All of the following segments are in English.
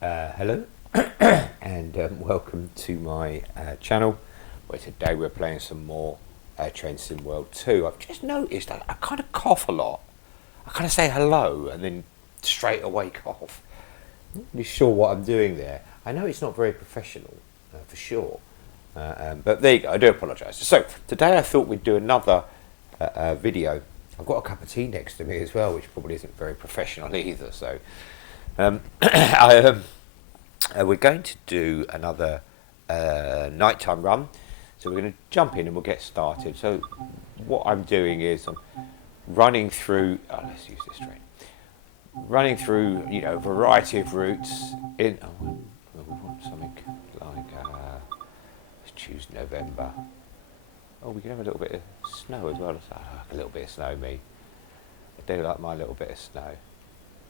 Hello and welcome to my channel, where today we're playing some more Train Sim World 2. I've just noticed that I kind of cough a lot. I kind of say hello and then straight away cough. I'm not really sure what I'm doing there. I know it's not very professional, for sure. But there you go, I do apologise. So today I thought we'd do another video. I've got a cup of tea next to me as well, which probably isn't very professional either. So we're going to do another nighttime run. So we're going to jump in and we'll get started. So what I'm doing is I'm running through. Oh, let's use this train. Running through, a variety of routes. We want something like let's choose November. Oh, we can have a little bit of snow as well. I like a little bit of snow, me. I do like my little bit of snow.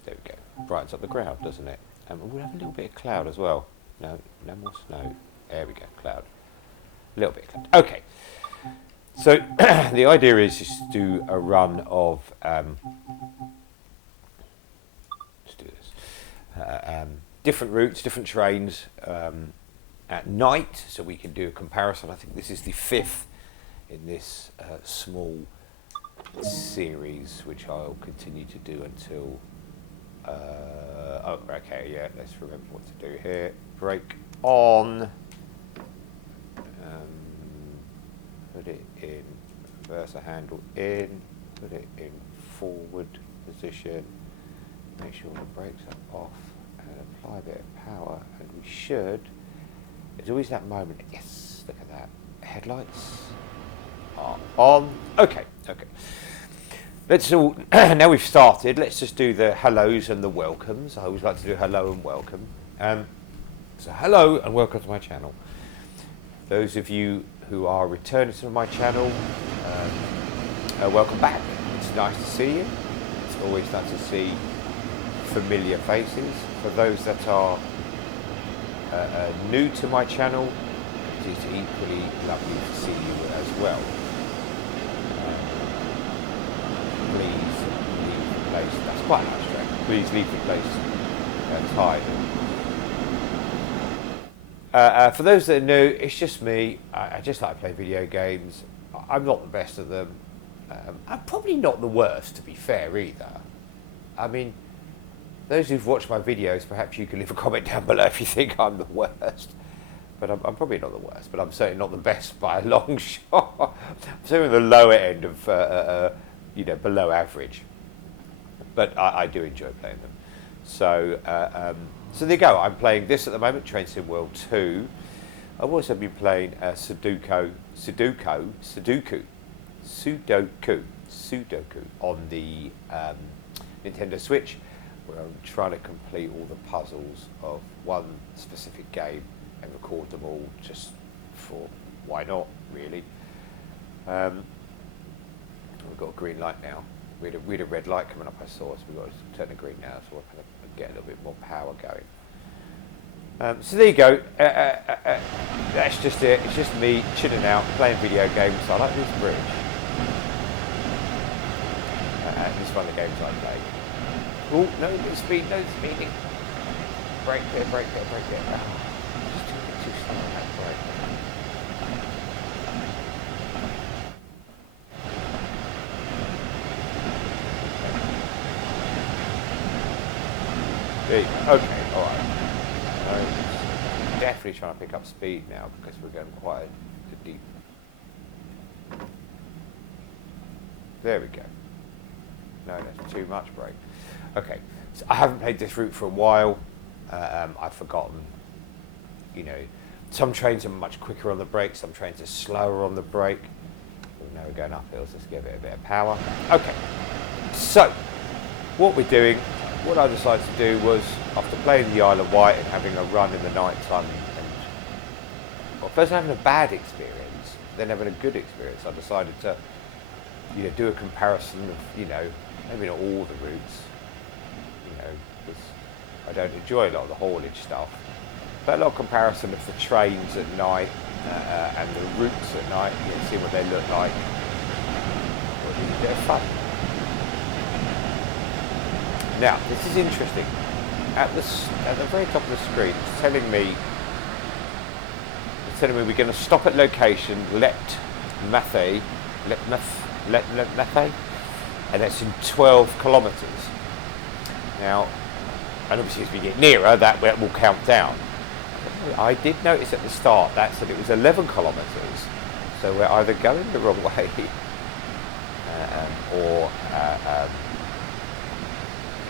There we go. Brightens up the ground, doesn't it? We'll have a little bit of cloud as well. No more snow. There we go, cloud. A little bit of cloud. Okay. So the idea is just to do a run of. Let's do this. Different routes, different trains at night, so we can do a comparison. I think this is the 5th in this small series, which I'll continue to do until. Okay, yeah, let's remember what to do here. Brake on. Put it in reverser handle in. Put it in forward position. Make sure the brakes are off and apply a bit of power. And we should. There's always that moment. Yes, look at that. Headlights are on. Okay. Let's all, now we've started, let's just do the hellos and the welcomes. I always like to do hello and welcome. So hello and welcome to my channel. Those of you who are returning to my channel, welcome back. It's nice to see you. It's always nice to see familiar faces. For those that are new to my channel, it is equally lovely to see you as well. Please leave the place. That's quite a nice track. Please leave the place tidy. For those that are new, it's just me. I just like to play video games. I'm not the best of them. I'm probably not the worst, to be fair, either. I mean, those who've watched my videos, perhaps you can leave a comment down below if you think I'm the worst. But I'm probably not the worst, but I'm certainly not the best by a long shot. I'm certainly the lower end of below average, but I do enjoy playing them. So there you go. I'm playing this at the moment, Train Sim World 2. I've also been playing Sudoku on the Nintendo Switch, where I'm trying to complete all the puzzles of one specific game and record them all, just for why not, really. We've got a green light now. We had a red light coming up, I saw, so we've got to turn to green now, so we'll kind of get a little bit more power going. So there you go. That's just it. It's just me chilling out, playing video games. I like this bridge. It's one of the games I play. Oh, no speeding. Brake there. Oh, just took it too slow on that brake. Okay, alright. Definitely trying to pick up speed now because we're going quite a deep. There we go. No, that's too much brake. Okay, so I haven't played this route for a while. I've forgotten. Some trains are much quicker on the brake, some trains are slower on the brake. Now we're going uphill, so let's give it a bit of power. Okay, so what we're doing. What I decided to do was, after playing the Isle of Wight and having a run in the night time, first having a bad experience, then having a good experience, I decided to, do a comparison of, maybe not all the routes, because I don't enjoy a lot of the haulage stuff, but a lot of comparison of the trains at night and the routes at night, see what they look like. It was a bit of fun. Now, this is interesting. at the very top of the screen, it's telling me we're going to stop at location Let Mathe, and that's in 12 kilometres. Now, and obviously as we get nearer, that will count down. I did notice at the start that said it was 11 kilometres, so we're either going the wrong way or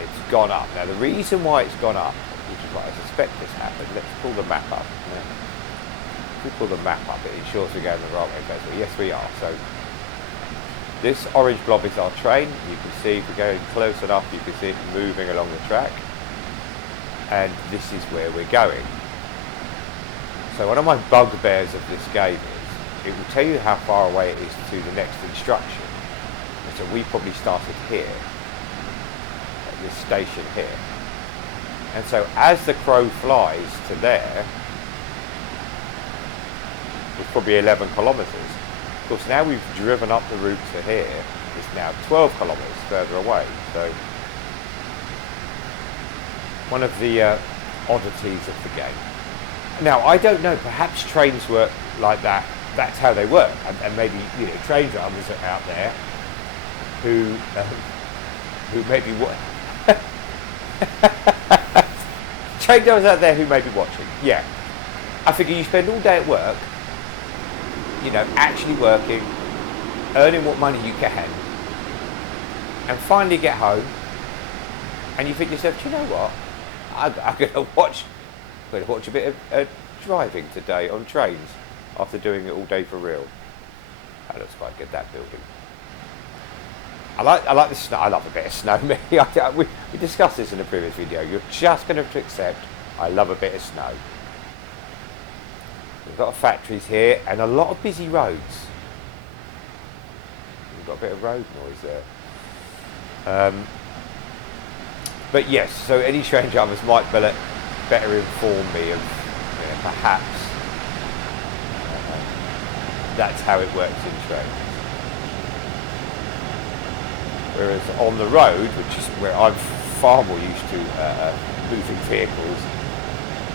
it's gone up. Now the reason why it's gone up, which is why I suspect this happened, let's pull the map up. If we pull the map up, it ensures we're going the wrong way. Well, yes we are. So this orange blob is our train. You can see if we're going close enough, you can see it moving along the track. And this is where we're going. So one of my bugbears of this game is, it will tell you how far away it is to the next instruction. And so we probably started here, at this station here. And so as the crow flies to there, it's probably 11 kilometres. Of course, now we've driven up the route to here, it's now 12 kilometres further away. So one of the oddities of the game. Now, I don't know, perhaps trains work like that. That's how they work. And maybe, you know, train drivers are out there who maybe train drivers out there who may be watching. Yeah. I figure you spend all day at work, you know, actually working, earning what money you can, and finally get home, and you think to yourself, do you know what? I'm going to watch a bit of driving today on trains after doing it all day for real. That looks quite good, that building. I like the snow. I love a bit of snow. We discussed this in a previous video. You're just going to have to accept I love a bit of snow. We've got factories here and a lot of busy roads. We've got a bit of road noise there. But yes, so any train drivers might better inform me of, you know, perhaps that's how it works in trains. Whereas on the road, which is where I'm far more used to moving vehicles,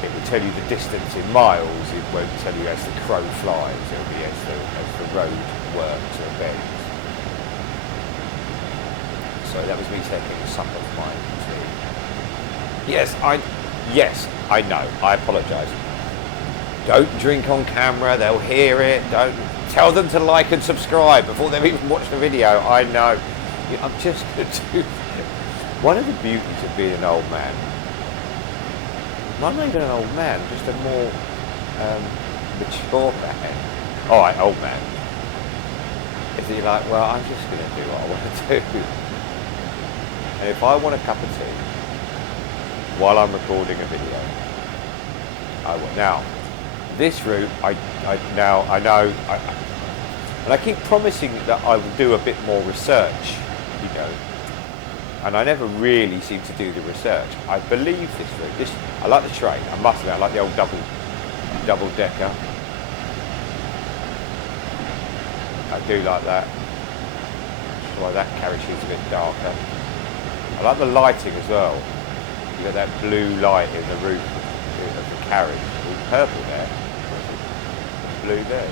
it will tell you the distance in miles. It won't tell you as the crow flies. It'll be as the road works or bends. So that was me taking some of my tea. Yes, I know. I apologise. Don't drink on camera. They'll hear it. Don't tell them to like and subscribe before they've even watched the video. I know. I'm just going to do one of the beauties of being an old man. I'm not even an old man, just a more mature man. Alright, old man. Is he like, well, I'm just going to do what I want to do. And if I want a cup of tea while I'm recording a video, I will. Now, this route, I know, and I keep promising that I will do a bit more research, you know, and I never really seem to do the research. I believe this route. I like the train. I must admit, I like the old double decker. I do like that. Why that carriage is a bit darker. I like the lighting as well. You got that blue light in the roof of the carriage. All purple there. Blue there.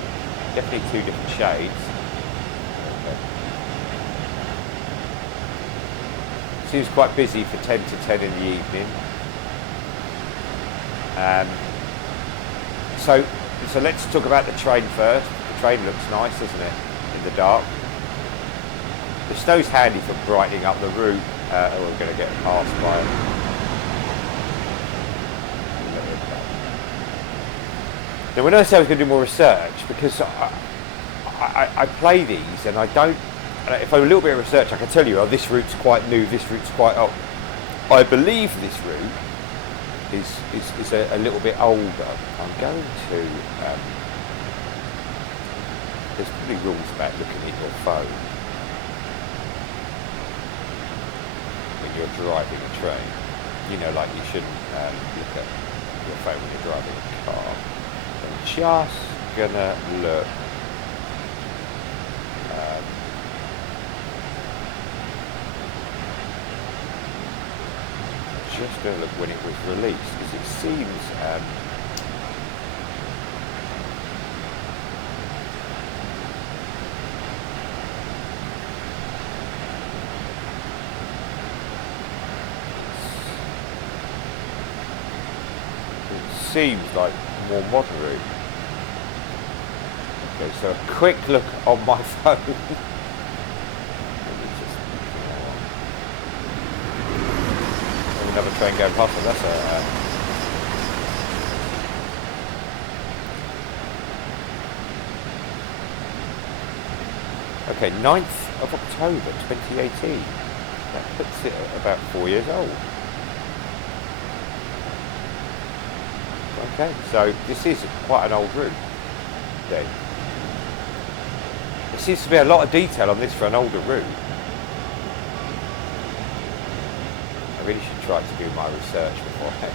Definitely two different shades. Okay. Seems quite busy for 10 to 10 in the evening. So let's talk about the train first. The train looks nice, doesn't it, in the dark? The snow's handy for brightening up the route. We're going to get passed by it. Now when I say I was going to do more research, because I play these and I don't, if I do a little bit of research I can tell you, oh, this route's quite new, this route's quite old. I believe this route is a little bit older. I'm going to, there's probably rules about looking at your phone when you're driving a train. You know, like you shouldn't look at your phone when you're driving a car. I'm just gonna look just going to look when it was released, because it seems like more modern route. Okay, so a quick look on my phone. Another train going past them. That's okay, 9th of October 2018. That puts it at about 4 years old. Okay, so this is quite an old route then. There seems to be a lot of detail on this for an older route. I really should try to do my research beforehand.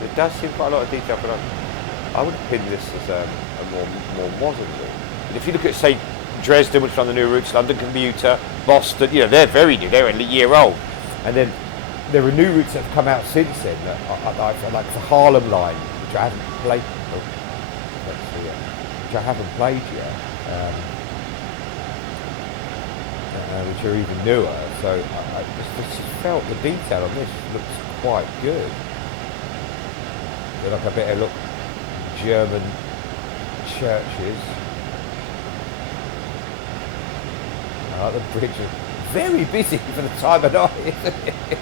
There does seem quite a lot of detail, but I would pin this as a more modern route. But if you look at, say, Dresden, which is on the new routes, London Commuter, Boston, you know, they're very new, they're a year old. And then there are new routes that have come out since then, like the Harlem line, which I haven't played. Which I haven't played yet, which are even newer. So I just felt the detail on this looks quite good. They're like a bit of German churches. I like the bridge. Very busy for the time of night, isn't it?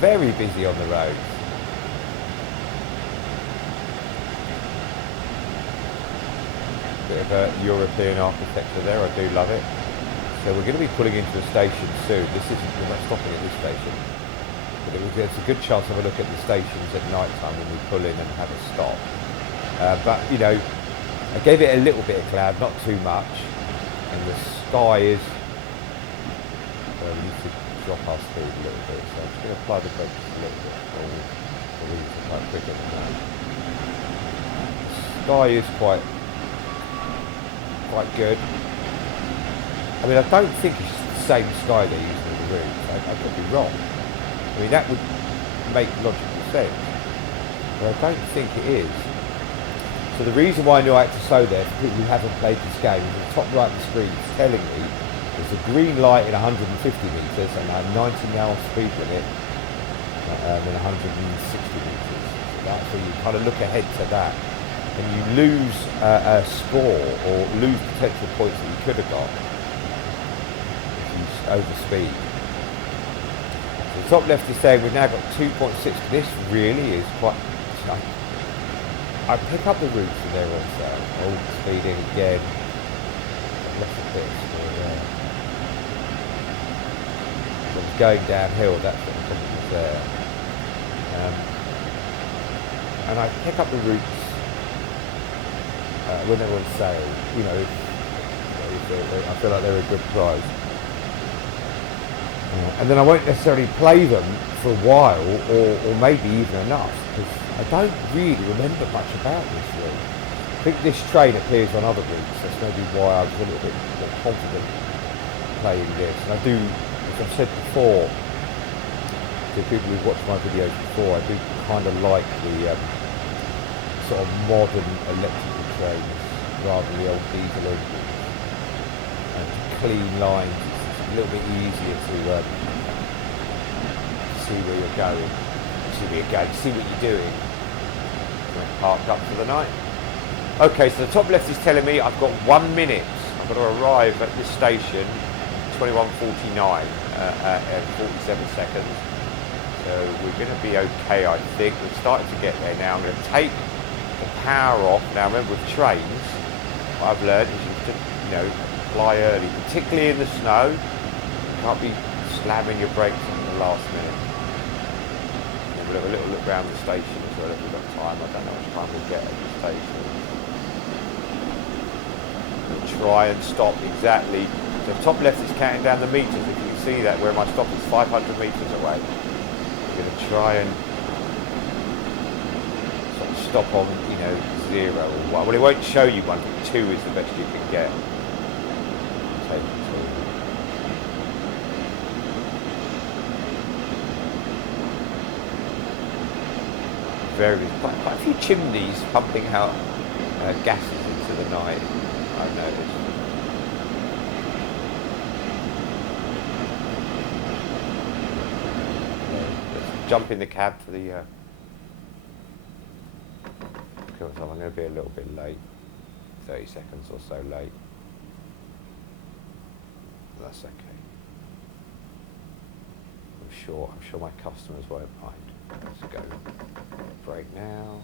Very busy on the roads. Bit of a European architecture there, I do love it. So we're going to be pulling into a station soon. We're not stopping at this station, but there's a good chance of a look at the stations at night time when we pull in and have a stop. But you know, I gave it a little bit of cloud, not too much, and the sky is. We need to drop our speed a little bit, so I'm just going to apply the brakes a little bit. Or we need to quite quicker than that. The sky is quite good. I mean, I don't think it's the same sky they're using in the route. I could be wrong. I mean, that would make logical sense, but I don't think it is. So the reason why I knew I had to slow there, for people who haven't played this game, is the top right of the screen is telling me there's a green light in 150 metres and a 90 mile speed limit in 160 metres. That's where you kind of look ahead to that. And you lose a score or lose potential points that you could have got if you overspeed. So the top left is saying we've now got 2.6. This really is quite. I pick up the routes and they're also old speeding again. Left a bit of score there. So it's going downhill. That's what the problem is there. And I pick up the routes. When they're on sale, you know, I feel like they're a good price. And then I won't necessarily play them for a while, or maybe even enough, because I don't really remember much about this route. I think this train appears on other routes, that's maybe why I was a little bit more confident playing this. And I do, as I've said before, to people who've watched my videos before, I do kind of like the sort of modern electrical trains rather than the old diesel engines. And clean lines, it's a little bit easier to see where you're going, see what you're doing. I'm parked up for the night. Okay, so the top left is telling me I've got 1 minute. I've got to arrive at this station 21:49 at 47 seconds. So we're going to be okay, I think. We're starting to get there now. I'm going to take the power off. Now remember, with trains, what I've learned is you have to, you know, fly early, particularly in the snow. You can't be slamming your brakes at the last minute. And we'll have a little look around the station as well if we've got time. I don't know how much time we'll get at the station. We'll try and stop exactly. So top left is counting down the meters. If you can see that, where my stop is 500 meters away. I'm going to try and sort of stop on, 0 or 1. Well, it won't show you 1, but 2 is the best you can get. Take 2. Quite a few chimneys pumping out gases into the night, I've noticed. Let's jump in the cab for the... I'm going to be a little bit late, 30 seconds or so late. That's okay. I'm sure my customers won't mind. Let's go. Break now.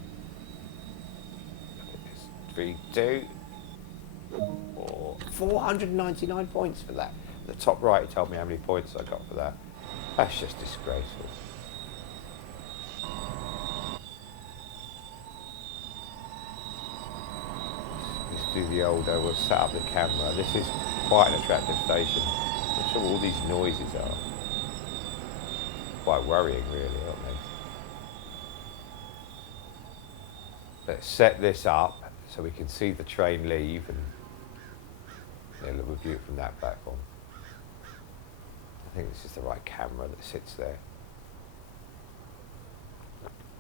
Look at this. 3, 2, 4. 499 points for that. The top right, it told me how many points I got for that. That's just disgraceful. Let's do the old, we'll set up the camera. This is quite an attractive station. I'm not sure what all these noises are. Quite worrying, really, aren't they? Let's set this up so we can see the train leave, and we'll view it from that platform. I think this is the right camera that sits there.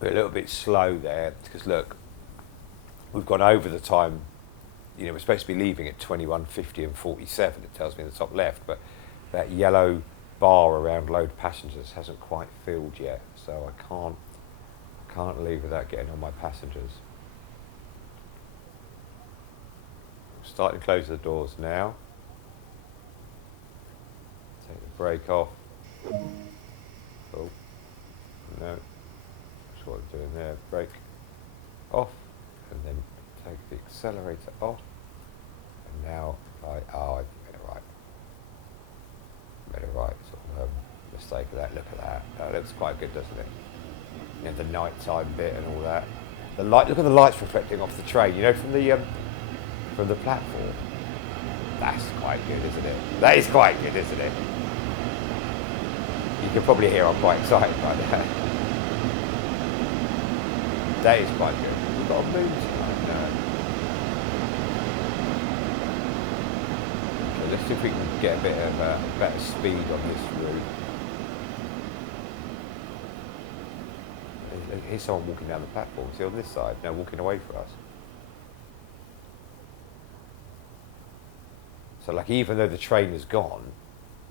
We're a little bit slow there because look, we've gone over the time. We're supposed to be leaving at 21:50 and 47. It tells me in the top left, but that yellow bar around load passengers hasn't quite filled yet, so I can't leave without getting on my passengers. Starting to close the doors now. Take the brake off. Oh, no. That's what I'm doing there. Brake off, and then take the accelerator off. And now I made it right. Made it right. Sort of mistake of that. Look at that. That looks quite good, doesn't it? The nighttime bit and all that. The light. Look at the lights reflecting off the train. From the platform. That's quite good, isn't it? That is quite good, isn't it? You can probably hear I'm quite excited by that. That is quite good. We've got a moon tonight. No. Okay, let's see if we can get a bit of better speed on this route. Here's someone walking down the platform. See on this side? No, walking away from us. So like even though the train is gone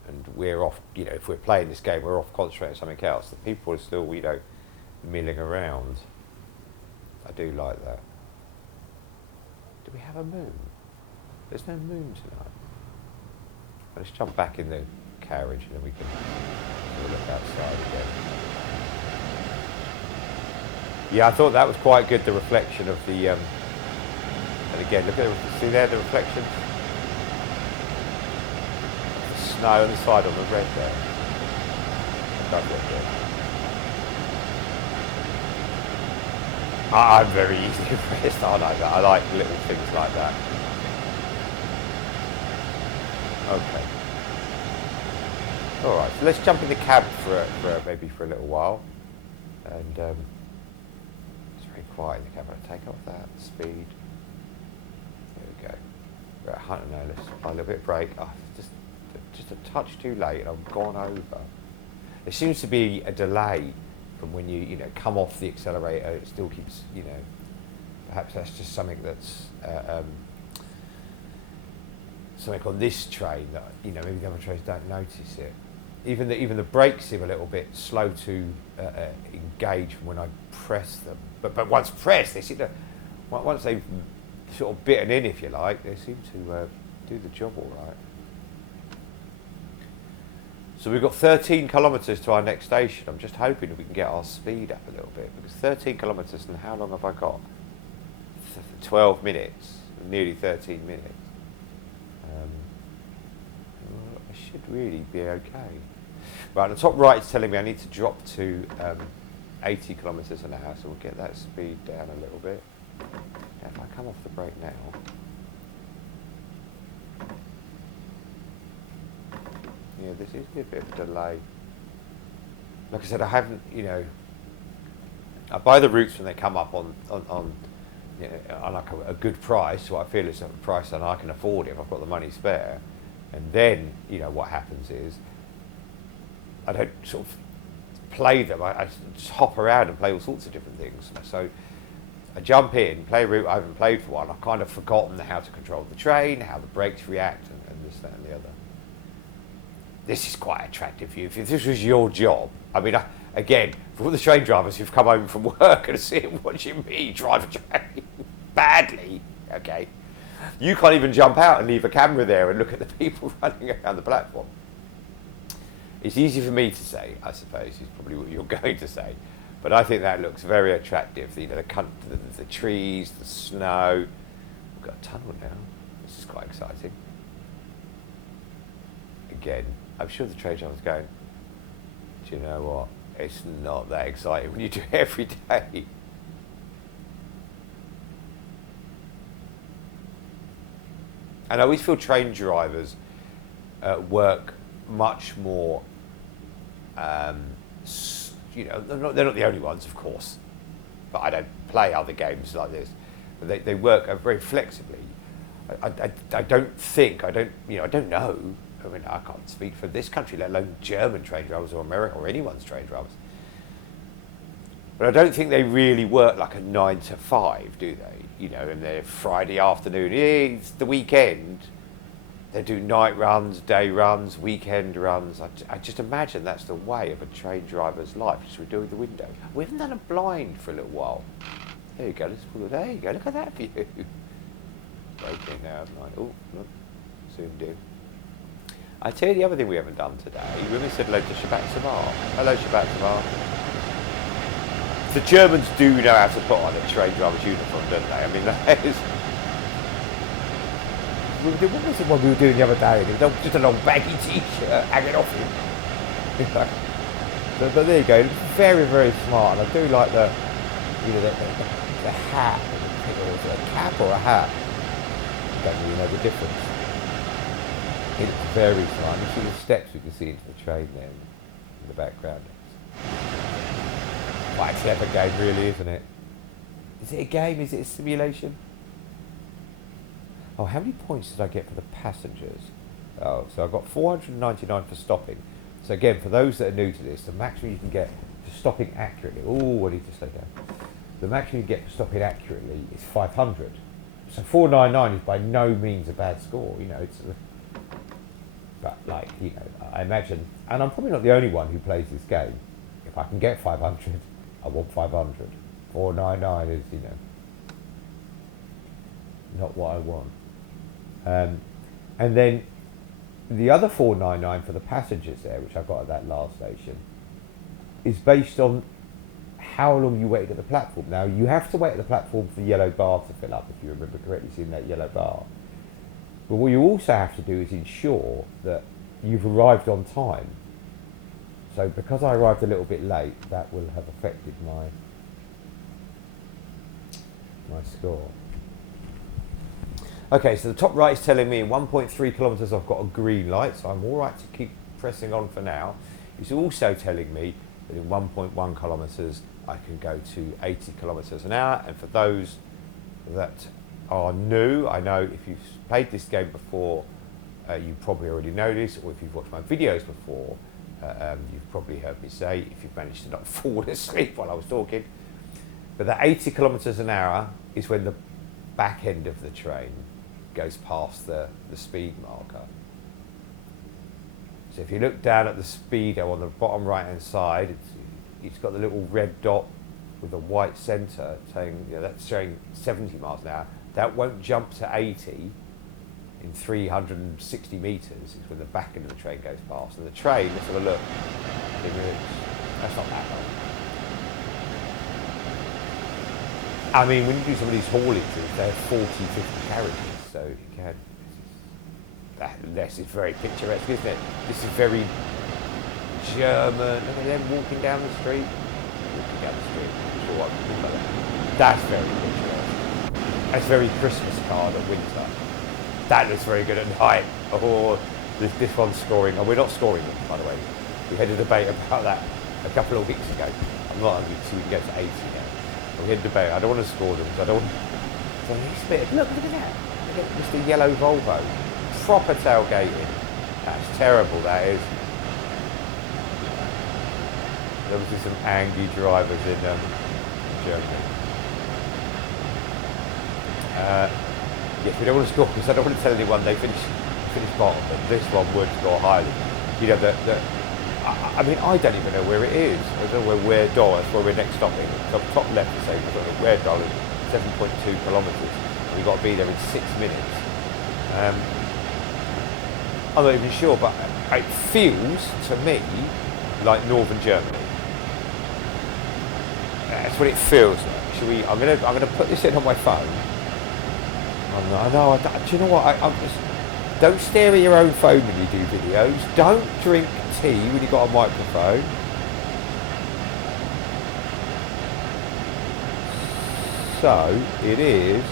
and we're off, if we're playing this game, we're off concentrating on something else, the people are still, milling around. I do like that. Do we have a moon? There's no moon tonight. Let's jump back in the carriage and then we can have a look outside again. Yeah, I thought that was quite good, the reflection of the, and again, look at see there, the reflection? Snow on the side on the red there. That look good. I'm very easily impressed, aren't I? I like little things like that. Okay. All right, so let's jump in the cab maybe for a little while, and it's very quiet in the cab. I'll take off that speed. There we go. Right, I don't know. Let's apply a little bit of brake. Oh, just a touch too late, and I've gone over. There seems to be a delay from when you come off the accelerator. It still keeps perhaps that's just something that's something on this train that maybe the other trains don't notice it. Even the brakes seem a little bit slow to engage from when I press them. But once pressed, they seem to once they've sort of bitten in, if you like, they seem to do the job all right. So we've got 13 kilometres to our next station. I'm just hoping that we can get our speed up a little bit, because 13 kilometres, and how long have I got? 12 minutes, nearly 13 minutes. Well, I should really be okay. Right, the top right is telling me I need to drop to 80 kilometres an hour, so we'll get that speed down a little bit. Now, if I come off the brake now, yeah, this is a bit of a delay. Like I said, I haven't, I buy the routes when they come up on you know, on like a good price, so I feel it's a price that I can afford if I've got the money spare. And then, you know, what happens is I don't sort of play them. I just hop around and play all sorts of different things. So I jump in, play a route I haven't played for one. I've kind of forgotten how to control the train, how the brakes react, and this, that, and the other. This is quite attractive for you. If this was your job, I mean, again, for all the train drivers who've come home from work and sitting watching me drive a train badly, okay, you can't even jump out and leave a camera there and look at the people running around the platform. It's easy for me to say, I suppose, is probably what you're going to say. But I think that looks very attractive. You know, the trees, the snow. We've got a tunnel now. This is quite exciting. Again, I'm sure the train driver's going, do you know what? It's not that exciting when you do it every day. And I always feel train drivers work much more, you know, they're not the only ones, of course, but I don't play other games like this, but they work very flexibly. I don't think, I don't know, I mean, I can't speak for this country, let alone German train drivers or America or anyone's train drivers. But I don't think they really work like a 9 to 5, do they? You know, and they're Friday afternoon, it's the weekend. They do night runs, day runs, weekend runs. I just imagine that's the way of a train driver's life, just we're doing the window. We haven't done a blind for a little while. There you go, let's pull it, there you go, look at that view. Okay, now, oh, look, soon do. I tell you the other thing we haven't done today, women said hello to Shabbat Samar. Hello Shabbat Samar. The Germans do know how to put on a train driver's uniform, don't they? I mean, that is... What was it what we were doing the other day? It was just a long baggy t-shirt hanging off him. But there you go, very, very smart. And I do like the, you know, the hat. Was it a cap or a hat? I don't really know the difference. It's very smart. You see the steps we can see into the train there in the background. Quite a clever game, really, isn't it? Is it a game? Is it a simulation? Oh, how many points did I get for the passengers? Oh, so I got 499 for stopping. So again, for those that are new to this, the maximum you can get for stopping accurately. Oh, I need to slow down. The maximum you get for stopping accurately is 500. So 499 is by no means a bad score. You know, it's. But like, you know, I imagine, and I'm probably not the only one who plays this game. If I can get 500, I want 500. 499 is, you know, not what I want. And then the other 499 for the passengers there, which I got at that last station, is based on how long you waited at the platform. Now, you have to wait at the platform for the yellow bar to fill up, if you remember correctly, seeing that yellow bar. But what you also have to do is ensure that you've arrived on time. So because I arrived a little bit late, that will have affected my score. Okay, so the top right is telling me in 1.3 kilometres I've got a green light, so I'm all right to keep pressing on for now. It's also telling me that in 1.1 kilometres I can go to 80 kilometres an hour, and for those that are new, I know if you've played this game before, you probably already know this, or if you've watched my videos before, you've probably heard me say, if you've managed to not fall asleep while I was talking. But the 80 kilometres an hour is when the back end of the train goes past the speed marker. So if you look down at the speedo on the bottom right hand side, it's got the little red dot with a white centre saying, you know, that's showing 70 miles an hour. That won't jump to 80 in 360 metres. It's when the back end of the train goes past. And the train, let's have a look. That's not that long. I mean, when you do some of these haulages, they're 40, 50 carriages, so you can. This is very picturesque, isn't it? This is very German. Look at them walking down the street. Walking down the street. That's very picturesque. That's very Christmas card at winter. That looks very good at night. Oh, this one's scoring. Oh, we're not scoring them, by the way. We had a debate about that a couple of weeks ago. I'm not hungry until we can get to 80 now. I'm getting debated. I don't want to score them because I don't want so look at that. Look at Mr. Yellow Volvo. Proper tailgating. That's terrible, that is. There was just some angry drivers in Germany. Yes, we don't want to score because I don't want to tell anyone they finished bottom, but this one would score highly. You know, I mean, I don't even know where it is. I don't know where Dor, that's where we're next stopping. So top left to say we've got a where Dor is 7.2 kilometres. We've got to be there in 6 minutes. I'm not even sure, but it feels to me like northern Germany. That's what it feels like. Should we? I'm gonna put this in on my phone. I know. Do you know what? I'm just, don't stare at your own phone when you do videos. Don't drink tea when you've got a microphone. So it is.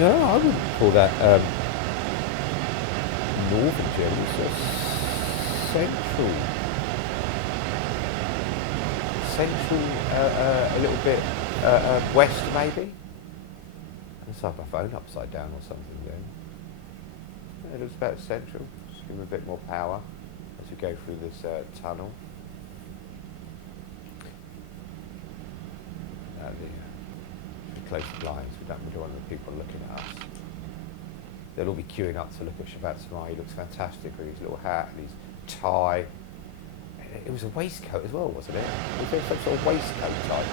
No, I wouldn't call that northern Germany. It's central. A little bit west maybe. Let's have my phone upside down or something then. It looks about central. Just give them a bit more power as we go through this tunnel. Close the blinds. We don't want the people looking at us. They'll all be queuing up to look at Shabbat Samai. He looks fantastic with his little hat and his tie. It was a waistcoat as well, wasn't it? Was there some sort of waistcoat type?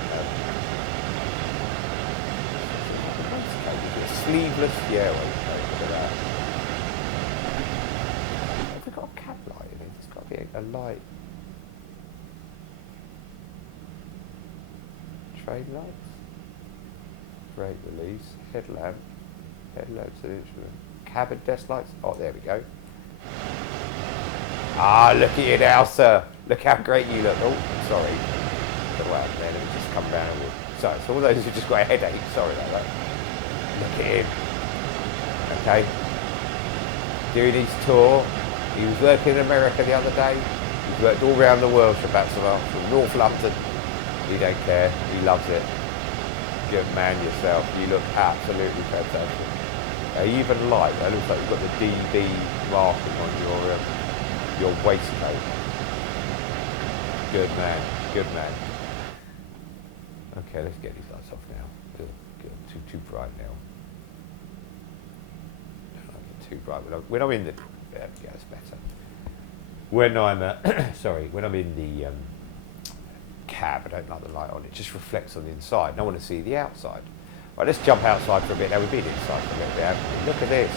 Waistcoat, was it a sleeveless? Yeah, waistcoat, look at that. Have we got a cab light in it? There's got to be a light. Train lights? Brake release, headlamps and instrument. Cabin desk lights? Oh, there we go. Ah, look at you now, sir. Look how great you look. Oh, sorry. Don't know what happened there. Let me just come round and walk. Sorry, so all those who just got a headache, sorry about that. Look at him. Okay. Doing his tour. He was working in America the other day. He's worked all around the world, Shabbat Shalom, from North London. He don't care. He loves it. Good man yourself. You look absolutely fantastic. Even light. It looks like you've got the DB marking on your waistcoat. Good man. Good man. Okay, let's get these lights off now. Good. Too bright now. Don't like it too bright. When I'm in the, there we go, it's better. When I'm when I'm in the cab, I don't like the light on. It just reflects on the inside. And I want to see the outside. Right, let's jump outside for a bit. Now we've been inside for a little bit, haven't we? Look at this.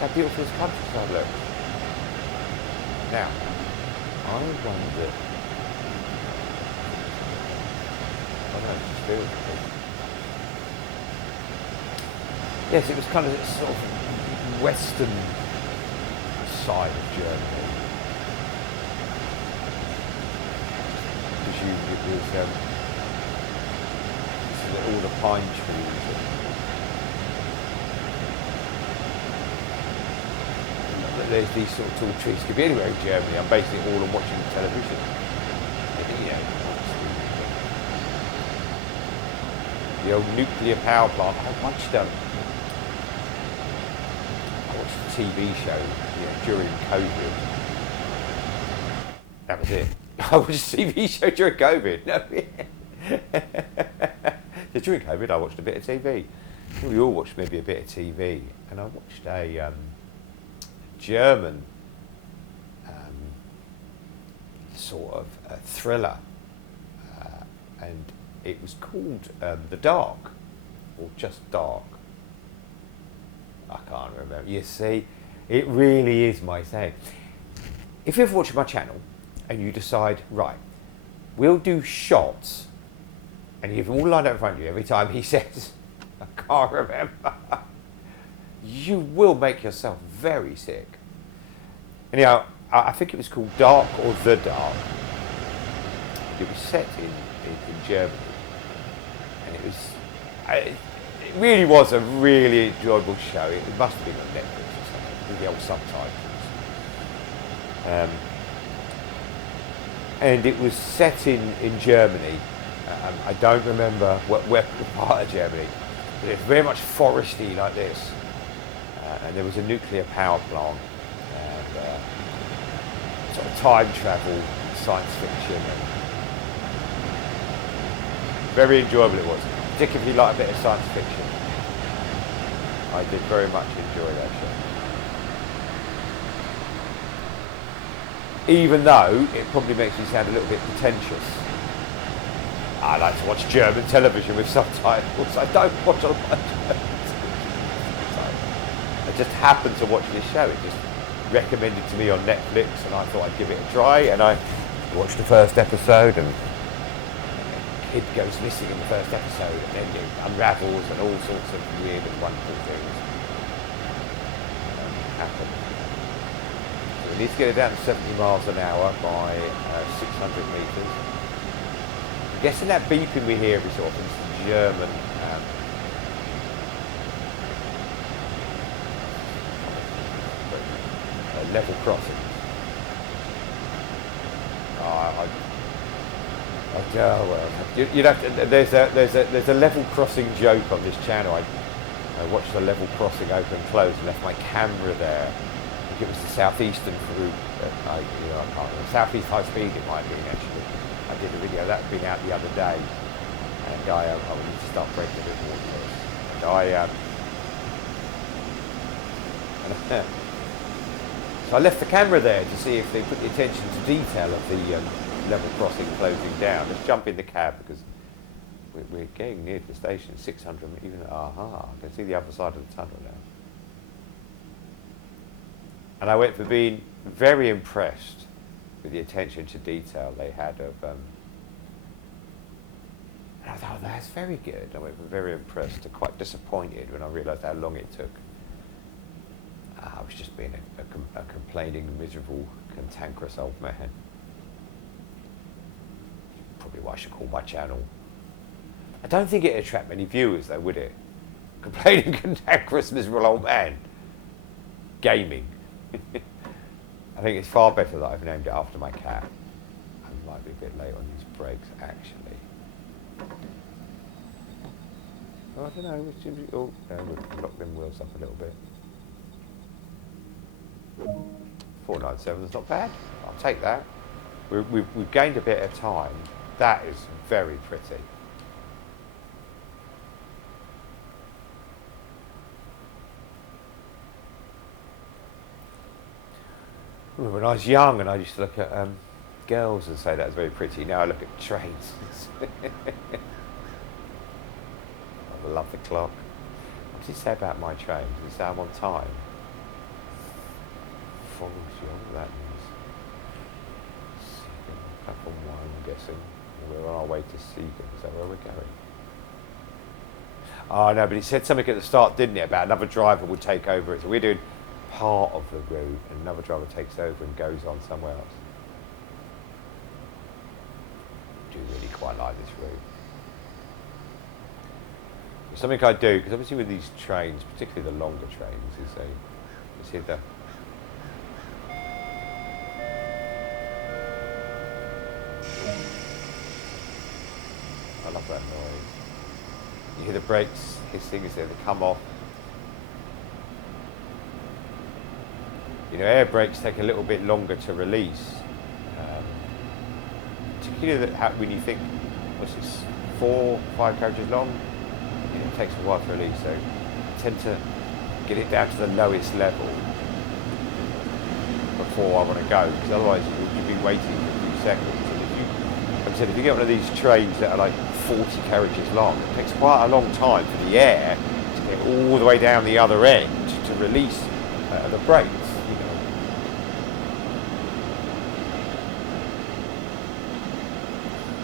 How beautiful this countryside looks. Now, I wonder. I know, it just feels good. Yes, it was kind of this sort of western side of Germany. Presumed it was all the pine trees. There's these sort of tall trees. Could be anywhere in Germany. I'm basing it all on watching television. Yeah, the old nuclear power plant. I watched a TV show during COVID. That was it. I watched a TV show during COVID. No. So during COVID, I watched a bit of TV. We all watched maybe a bit of TV, and I watched a German sort of a thriller, and it was called The Dark, or just Dark. I can't remember. You see, it really is my thing. If you're watching my channel and you decide, right, we'll do shots, and you've all lined up in front of you every time he says, I can't remember, you will make yourself very sick. Anyhow, I think it was called Dark or The Dark. It was set in Germany, and it really was a really enjoyable show. It must have been on Netflix or something, with the old subtitles. and it was set in Germany. I don't remember where part of Germany, but it's very much foresty like this. And there was a nuclear power plant, and sort of time travel, science fiction, and very enjoyable it was. Particularly if you like a bit of science fiction. I did very much enjoy that show. Even though it probably makes me sound a little bit pretentious. I like to watch German television with subtitles. I don't watch a lot of German television. I just happened to watch this show. It just recommended to me on Netflix, and I thought I'd give it a try. And I watched the first episode, and a kid goes missing in the first episode, and then it unravels, and all sorts of weird and wonderful things happen. So we need to get it down to 70 miles an hour by 600 metres. I'm guessing that beeping we hear every so often is the German level crossing. You'd have to, there's a level crossing joke on this channel. I watched the level crossing open and close and left my camera there. I think it was the southeastern route. I can't remember. Southeast high speed it might be actually. I did a video that had been out the other day, and I need to start breaking a bit more of this. And so I left the camera there to see if they put the attention to detail of the level crossing closing down. Let's jump in the cab because we're getting near to the station. 600 even. I can see the other side of the tunnel now. And I went for being very impressed with the attention to detail they had of. And I thought, oh, that's very good. I went from very impressed to quite disappointed when I realised how long it took. I was just being a complaining, miserable, cantankerous old man. Probably what I should call my channel. I don't think it'd attract many viewers though, would it? Complaining, cantankerous, miserable old man. Gaming. I think it's far better that I've named it after my cat. I might be a bit late on these brakes, actually. Oh, I don't know. Oh, no, we'll lock them wheels up a little bit. 497 is not bad. I'll take that. We've gained a bit of time. That is very pretty. When I was young and I used to look at girls and say that was very pretty, now I look at trains. I love the clock. What does it say about my train? Does it say I'm on time? That means platform 1, I'm guessing. We're on our way to Siegen. Is that where we're going? Oh no, but it said something at the start, didn't it, about another driver would take over it. So we're doing part of the route and another driver takes over and goes on somewhere else. I do really quite like this route. It's something I do, because obviously with these trains, particularly the longer trains, is you see the I love that noise. You hear the brakes hissing as they come off. You know, air brakes take a little bit longer to release. Particularly when you think, what's this, 4, 5 carriages long? It takes a while to release, so I tend to get it down to the lowest level before I want to go, because otherwise you'll be waiting for a few seconds. Like I said, if you get one of these trains that are like 40 carriages long, it takes quite a long time for the air to get all the way down the other end to release the brakes.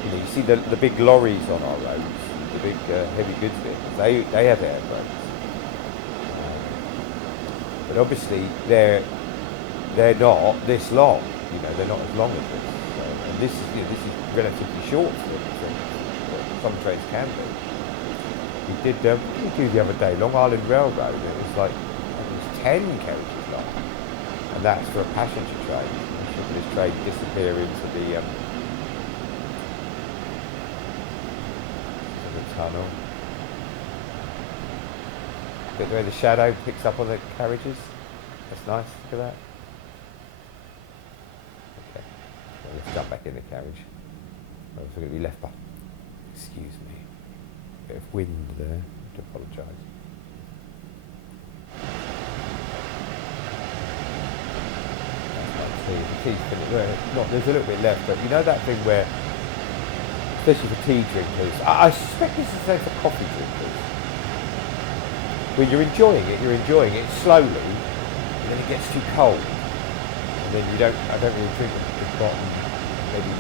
You see the big lorries on our roads, the big heavy goods vehicles, they have air brakes. But obviously they're not this long. They're not as long as this. And this is relatively short for what some trains can be. We did the other day, Long Island Railroad. It was like 10 carriages long, and that's for a passenger train. This train disappear into the tunnel. Get the way the shadow picks up on the carriages. That's nice. Look at that. Okay. Well, let's jump back in the carriage. I was going to be left behind. Excuse me. Bit of wind there. I do apologise. The tea's there's a little bit left, but you know that thing where, especially for tea drinkers, I suspect this is the same for coffee drinkers. When you're enjoying it slowly, and then it gets too cold, and then I don't really drink the bottom, maybe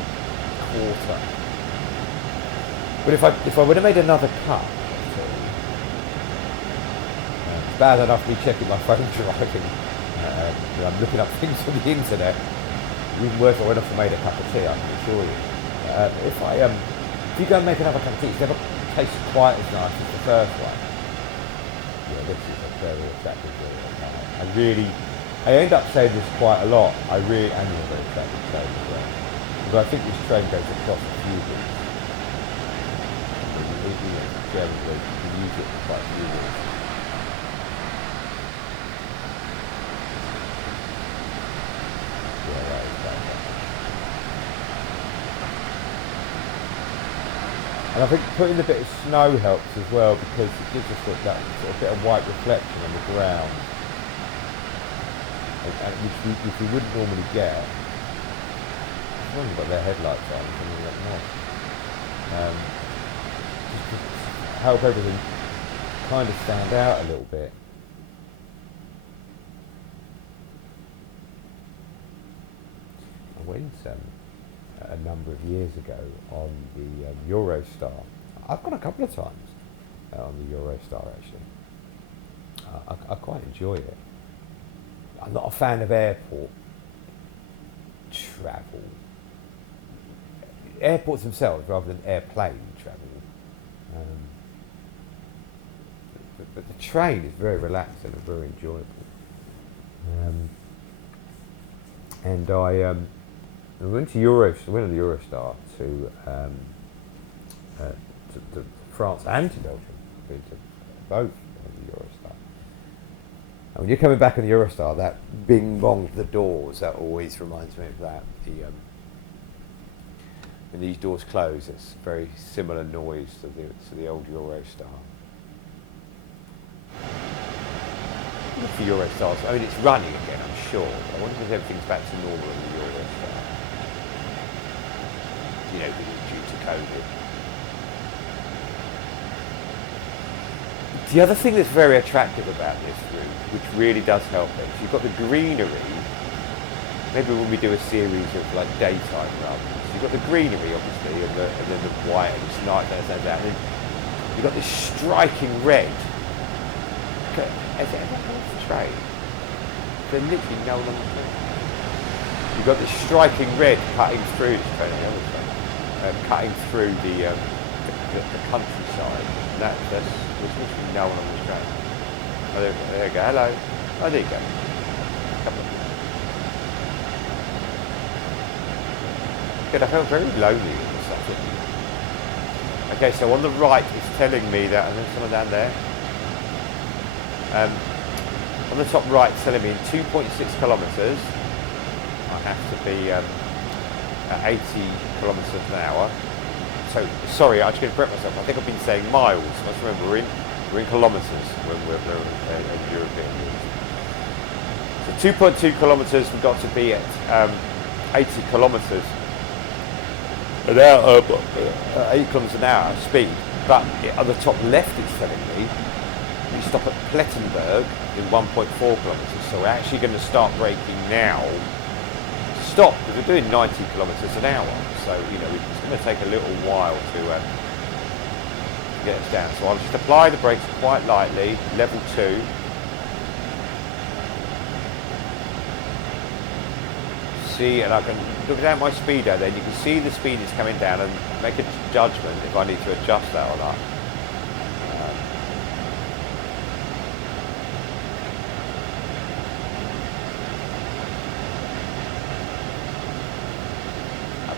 quarter. But if I would have made another cup, it's bad enough me checking my phone driving. I'm looking up things on the internet. Even worse, I went off and made a cup of tea, I can assure you. If you go and make another cup of tea, it's never tastes quite as nice as the first one. Yeah, this is a very attractive train. I end up saying this quite a lot. And you're a very attractive train as well. But I think this train goes across a few routes. You use it for quite a few routes. And I think putting a bit of snow helps as well, because it gives us that sort of bit of white reflection on the ground, which we wouldn't normally get. As long as you've got their headlights on, something like that. Just to help everything kind of stand out a little bit. I went a number of years ago on the Eurostar. I've gone a couple of times on the Eurostar actually. I quite enjoy it. I'm not a fan of airport travel. Airports themselves rather than airplane travel. But the train is very relaxing and very enjoyable. And I went on the Eurostar to France and to Belgium. I've been to both on the Eurostar. And when you're coming back on the Eurostar, that bing bong to the doors, that always reminds me of that. When these doors close, it's a very similar noise to the old Eurostar. The Eurostars, I mean, it's running again, I'm sure. I wonder if everything's back to normal in the Eurostar. You know, due to COVID. The other thing that's very attractive about this route, which really does help it, is you've got the greenery. Maybe when we do a series of like daytime runs, you've got the greenery obviously, and then the white, and it's night, and then you've got this striking red. Has it ever gone off the train? They're literally no one on the train. You've got this striking red cutting through this train, the other train, cutting through the countryside. There's literally no one on the train. Oh, there you go. Hello. Oh, there you go. Couple of Good, I felt very lonely in this, I think. Okay, so on the right it's telling me that, and there's someone down there. On the top right it's telling me in 2.6 kilometres I have to be at 80 kilometres an hour. So, sorry, I just going to correct myself. I think I've been saying miles. I must remember we're in kilometres when we're in European units. So 2.2 kilometres we've got to be at 80 kilometres an hour, 8 kilometres an hour speed. But on the top left it's telling me we stop at Plettenberg in 1.4 kilometres. So we're actually going to start braking now. Stop, because we're doing 90 kilometres an hour. So, you know, it's going to take a little while to get us down. So I'll just apply the brakes quite lightly, level 2. See, and I can look down my speedo then, you can see the speed is coming down and make a judgment if I need to adjust that or not.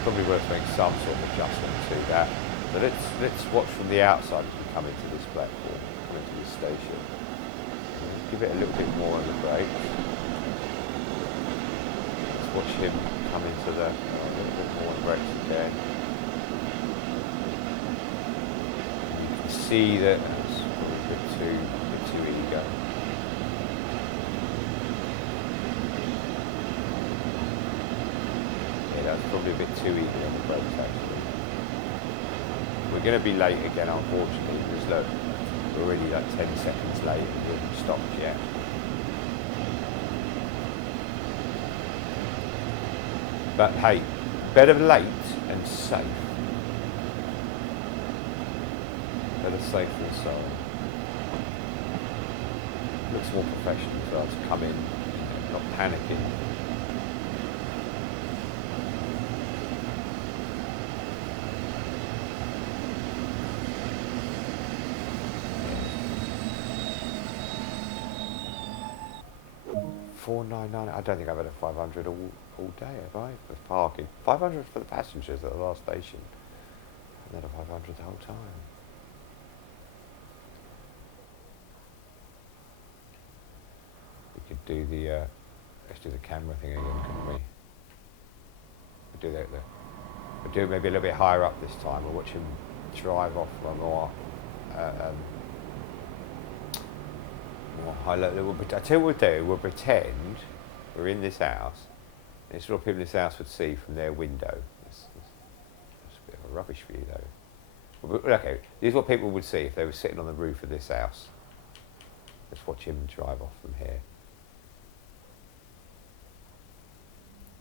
Probably worth making some sort of adjustment to that. So let's watch from the outside as we come into this platform, come into this station. Give it a little bit more on the brake. Let's watch him come into the a little bit more on the brakes again. You can see that it's probably a bit too eager. Yeah, that's probably a bit too eager on the brakes actually. We're going to be late again, unfortunately, because look, we're already like 10 seconds late and we haven't stopped yet. But hey, better late and safe. Better safe than sorry. Looks more professional as well to come in, not panicking. 499. I don't think I've had a 500 all day, have I? For parking. 500 for the passengers at the last station. And then a 500 the whole time. We could do the, let's do the camera thing again, couldn't we? We'll do that. We'll do it maybe a little bit higher up this time. We'll watch him drive off a more high level. I tell you what we'll do, we'll pretend we're in this house, and it's what people in this house would see from their window. That's a bit of a rubbish view though. Okay, this is what people would see if they were sitting on the roof of this house. Let's watch him drive off from here.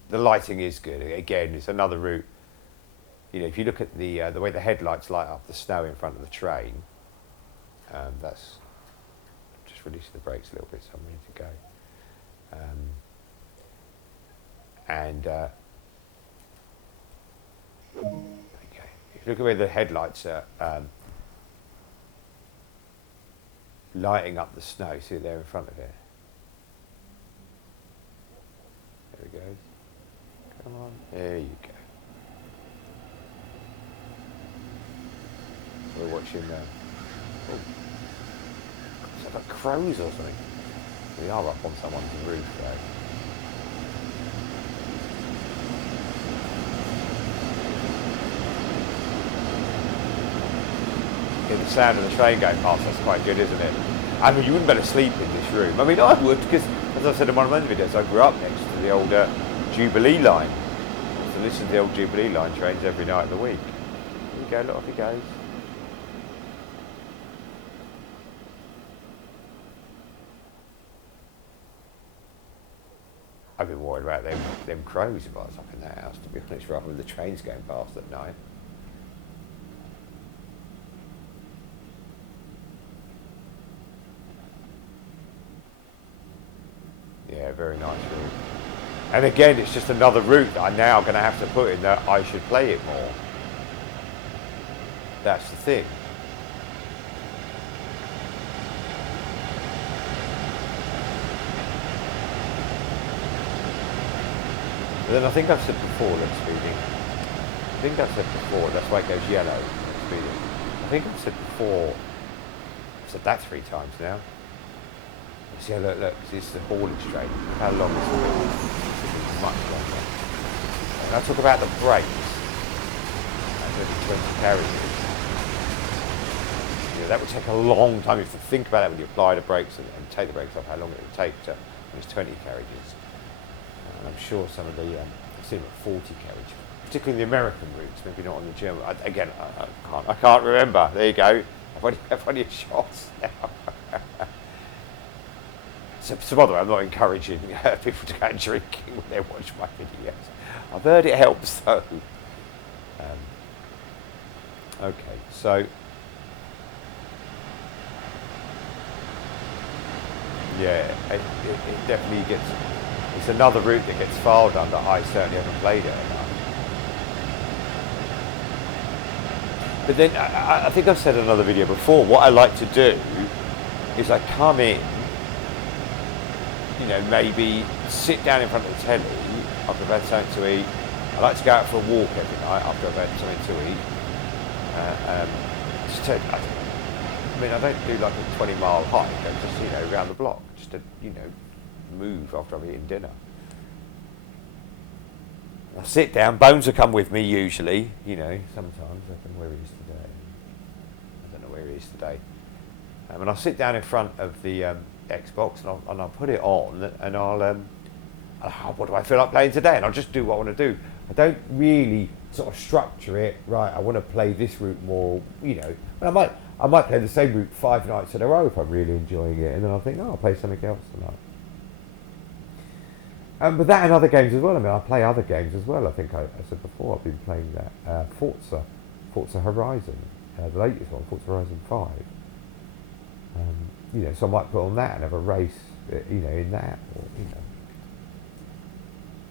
The lighting is good. Again, it's another route. You know, if you look at the way the headlights light up the snow in front of the train, that's just releasing the brakes a little bit, so I'm ready to go. Okay. If you look at where the headlights are lighting up the snow, see it there in front of it. There it goes. Come on, there you go. We're watching it's like crows or something. We are up on someone's roof though. Yeah, the sound of the train going past, that's quite good, isn't it? I mean, you wouldn't better sleep in this room. I mean, I would, because as I said in one of my other videos, I grew up next to the old Jubilee line. So listen to the old Jubilee line trains every night of the week. Here you go, look, off he goes. I've been worried about them crows if I was up in that house, to be honest, rather than the trains going past at night. Yeah, very nice route. And again, it's just another route that I'm now going to have to put in that I should play it more. That's the thing. But then I think I've said before, that's speeding. I think I've said before, that's why it goes yellow, that's speeding. I think I've said before, I've said that 3 times now. See, look, this is the haulage train. How long this will be? This will be much longer. And I talk about the brakes, and the 20 carriages. You know, that would take a long time. You have to think about that when you apply the brakes and take the brakes off, how long it would take to those 20 carriages. And I'm sure some of the, I've seen about 40 carriage, particularly the American routes, maybe not on the German. I can't remember. There you go. I've only shots now. So by the way, I'm not encouraging people to go drinking when they watch my videos. I've heard it helps though. Okay, so yeah, it definitely gets. It's another route that gets filed under. I certainly haven't played it enough. But then I think I've said in another video before. What I like to do is I come in. You know, maybe sit down in front of the telly after I've had something to eat. I like to go out for a walk every night after I've had something to eat. Just to, I mean, I don't do like a 20-mile hike. I just, you know, around the block, just to, you know, move after I've eaten dinner. I sit down. Bones will come with me usually. You know, sometimes I don't know where he is today. I don't know where he is today. And I'll sit down in front of the Xbox and I'll put it on and what do I feel like playing today? And I'll just do what I want to do. I don't really sort of structure it. Right, I want to play this route more. You know, and I might play the same route 5 nights in a row if I'm really enjoying it, and then I'll think, oh, I'll play something else tonight. But that and other games as well. I mean, I play other games as well. I think I said before, I've been playing that Forza Horizon, the latest one, Forza Horizon 5. You know, so I might put on that and have a race, you know, in that, or, you know,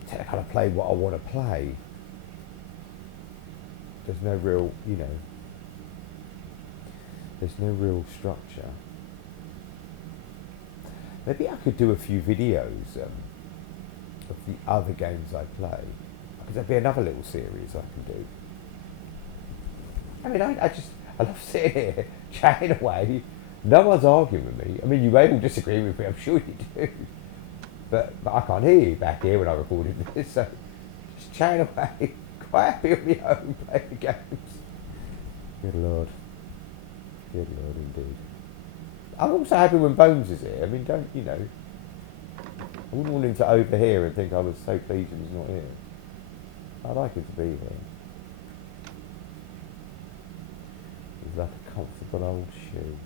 to kind of play what I want to play. There's no real, you know, there's no real structure. Maybe I could do a few videos of the other games I play, because there'd be another little series I can do. I mean, I love sitting here chatting away. No one's arguing with me. I mean, you may all disagree with me, I'm sure you do. But I can't hear you back here when I recorded this, so just chatting away, quite happy on my own, playing the games. Good Lord. Good Lord, indeed. I'm also happy when Bones is here. I mean, don't, you know, I wouldn't want him to overhear and think I was so pleased he was not here. I'd like him to be here. He's like a comfortable old shoe.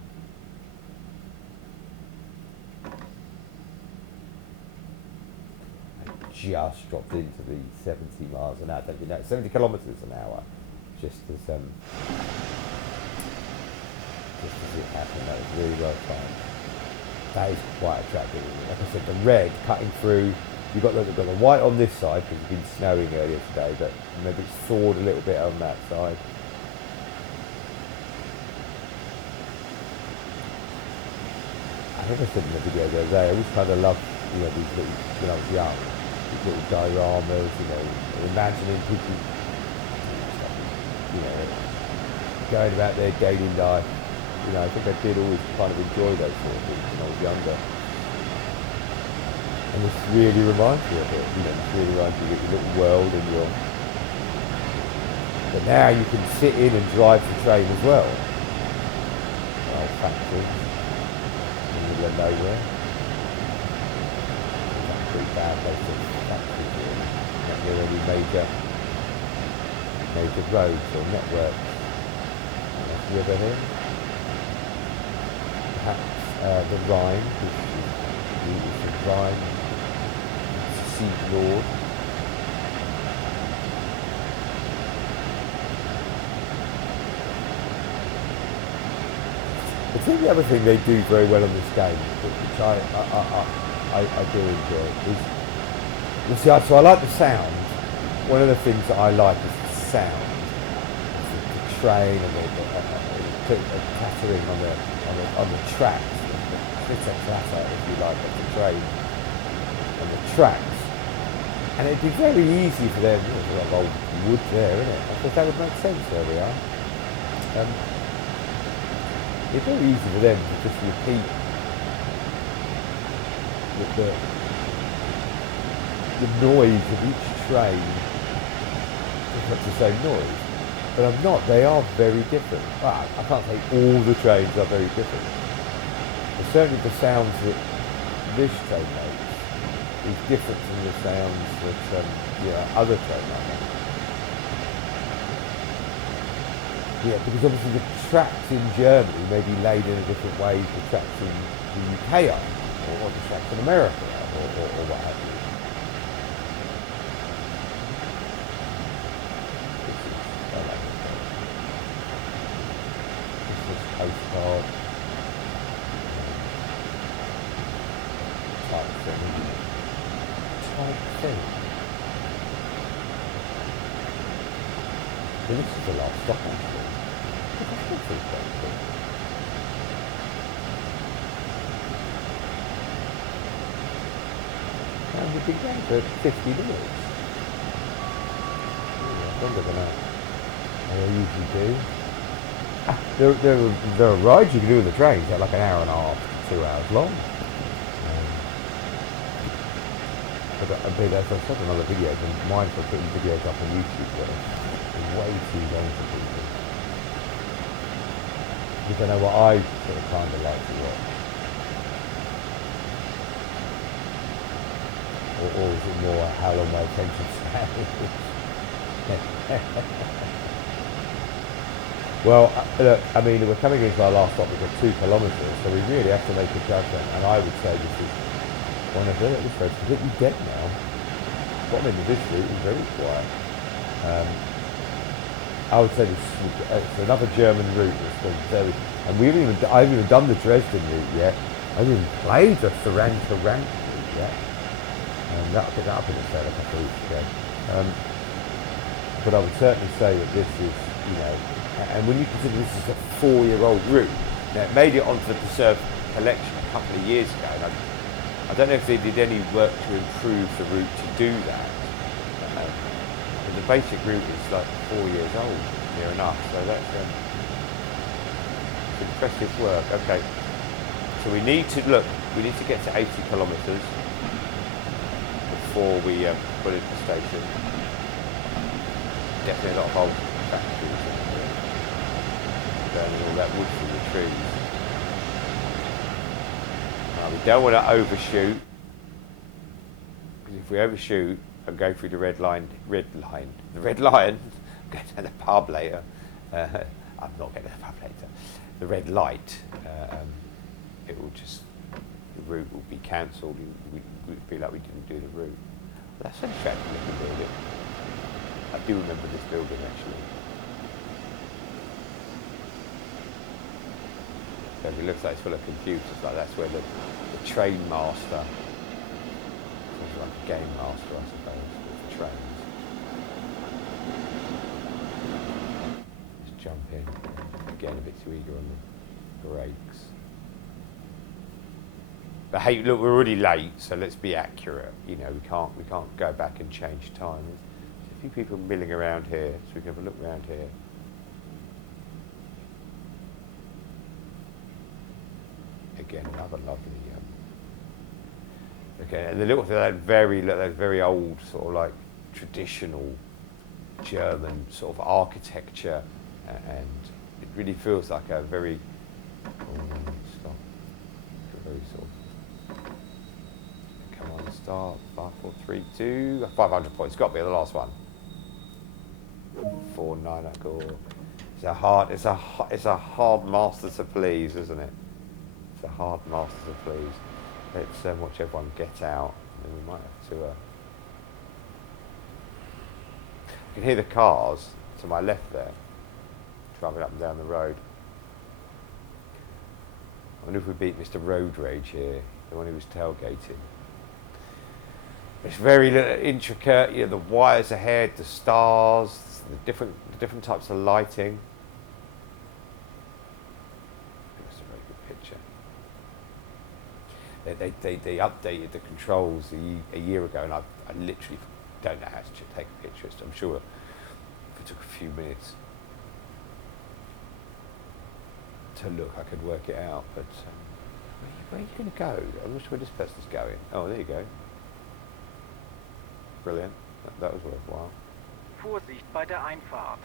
Just dropped into the 70 miles an hour, don't you know, 70 kilometres an hour, just as it happened. That was really well timed. That is quite attractive. Like I said, the red cutting through, you've got the white on this side because it's been snowing earlier today, but maybe it's thawed a little bit on that side. I think I said in the video the other day, I always kind of loved, you know, these little, when I was young, little dioramas, you know, imagining people, you know, going about their daily life. You know, I think I did always kind of enjoy those sort of things when I was younger. And this really reminds me of it, you know, this really reminds me of your little world and your... But now you can sit in and drive the train as well. Old factory, in the middle of nowhere. Pretty bad place of factories here. Not near any major roads or networks. That's the river here. Perhaps the Rhine, which is the Rhine, Sieg Nord. I think the other thing they do very well on this game, which I do enjoy, is, you see, so I like the sound. One of the things that I like is the sound. The train and the clattering on the tracks, the clitter clatter, if you like, of the train on the tracks. And it'd be very easy for them, there's a lot of old wood there, isn't it? I thought that would make sense where we are. It's very easy for them to just repeat the noise of each train, it's not the same noise. But I'm not, they are very different. Well, I can't say all the trains are very different. But certainly the sounds that this train makes is different from the sounds that other trains make. Yeah, because obviously the tracks in Germany may be laid in a different way to the tracks in the UK are, or the tracks in America are, or what have you. Postcard type thing. So this is the last stop actually. And we've been going for 50 minutes. Longer than I usually do. There are rides you can do in the trains that are like an hour and a half, 2 hours long. But I mean, as I said in other videos, and mine for putting videos up on YouTube that are way too long for people. Because I know what I sort of kind of like to watch. Or is it more how long my attention span is? Well, look, I mean, we're coming into our last stop. We've got 2 kilometres, so we really have to make a judgment. And I would say this is one of this road's completely dead now. Bottom end of this route is very quiet. I would say it's another German route that's gone very, and I haven't even done the Dresden route yet. I haven't even played the Tharanta route yet. That'll pick that up in a sale a couple of weeks ago. But I would certainly say that this is, and when you consider this is a 4-year-old route, now it made it onto the Preserved Collection a couple of years ago, and I don't know if they did any work to improve the route to do that. But the basic route is like 4 years old, near enough, so that's impressive work. Okay, so we need to get to 80 kilometres before we put in the station. Definitely a lot of old factories burning all that wood from the trees. We don't want to overshoot, because if we overshoot and go through the red line, go to the pub later. I'm not getting to the pub later. The red light, it will just, the route will be cancelled. We'd feel like we didn't do the route. But that's an attractive looking building. I do remember this building actually. So it looks like it's full of computers, like that's where the train master, it's like a game master I suppose, with the trains. Just jump in, getting a bit too eager on the brakes. But hey, look, we're already late, so let's be accurate. We can't go back and change time. There's a few people milling around here, so we can have a look around here. Again, another lovely. Okay, and the little that very old sort of like traditional German sort of architecture, and it really feels like a very stop. A very sort of. Come on, start. 5, 4, 3, 2. 500 points. Got to be the last one. 4, 9. I go. It's a hard master to please, isn't it? It's a hard master to please. Let's watch everyone get out, and we might have to. You can hear the cars to my left there, driving up and down the road. I wonder if we beat Mr. Road Rage here, the one who was tailgating. It's very intricate. The wires ahead, the stars, the different types of lighting. It's a very good picture. They updated the controls a year ago, and I literally don't know how to take a picture. So I'm sure if it took a few minutes to look, I could work it out. But where are you going to go? I'm not sure where this person's going. Oh, there you go. Brilliant. That was worthwhile. Vorsicht bei der Einfahrt.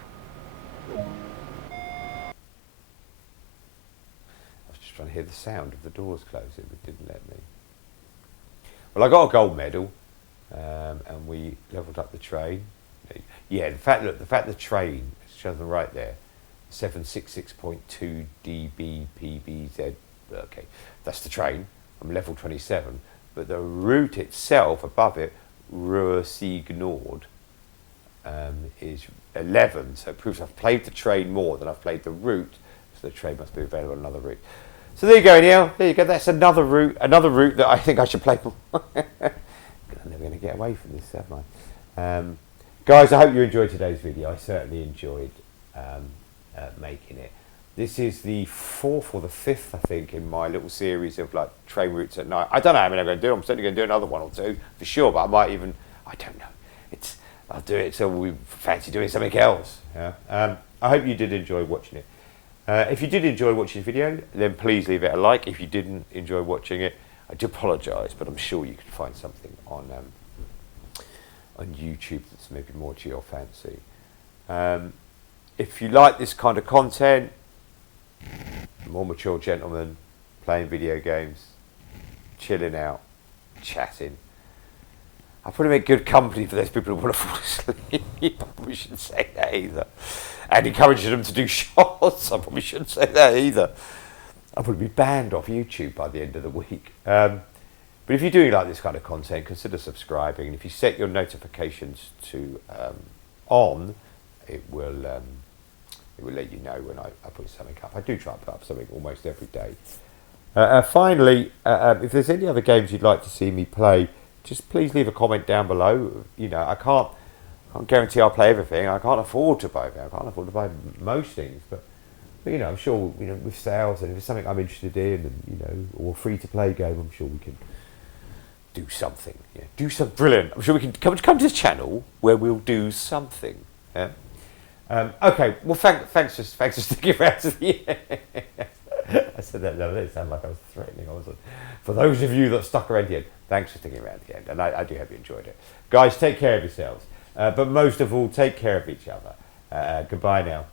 I was just trying to hear the sound of the doors closing, but it didn't let me. Well, I got a gold medal, and we levelled up the train. Yeah, the fact the train, it shows them right there, 766.2 dBPBZ. Okay, that's the train. I'm level 27, but the route itself above it, Ruhr Sieg Nord, is 11. So it proves I've played the train more than I've played the route. So the train must be available on another route. So there you go, Neil. There you go. That's another route that I think I should play more. I'm never going to get away from this, haven't I? Guys, I hope you enjoyed today's video. I certainly enjoyed making it. This is the 4th or the 5th, I think, in my little series of like train routes at night. I don't know how many I'm going to do. I'm certainly going to do another one or two for sure, but I might even, I don't know. I'll do it so we fancy doing something else. Yeah. I hope you did enjoy watching it. If you did enjoy watching the video, then please leave it a like. If you didn't enjoy watching it, I do apologise, but I'm sure you can find something on YouTube that's maybe more to your fancy. If you like this kind of content, more mature gentlemen playing video games, chilling out, chatting, I'll probably make good company for those people who want to fall asleep. I probably shouldn't say that either. And encouraging them to do shots, I probably shouldn't say that either. I'll probably be banned off YouTube by the end of the week. But if you're doing like this kind of content, consider subscribing. And if you set your notifications to on, it will let you know when I put something up. I do try and put up something almost every day. Finally, if there's any other games you'd like to see me play, just please leave a comment down below. You know, I can't guarantee I'll play everything. I can't afford to buy everything. I can't afford to buy most things, but you know, I'm sure, you know, with sales, and if it's something I'm interested in, and you know, or a free-to-play game, I'm sure we can do something. Yeah, do something brilliant. I'm sure we can come to this channel where we'll do something. Yeah. Okay. Well, thanks for sticking around to the end. I said that the other day. It sounded like I was threatening. I wasn't. For those of you that stuck around the end, thanks for sticking around the end, and I do hope you enjoyed it. Guys, take care of yourselves, but most of all, take care of each other. Goodbye now.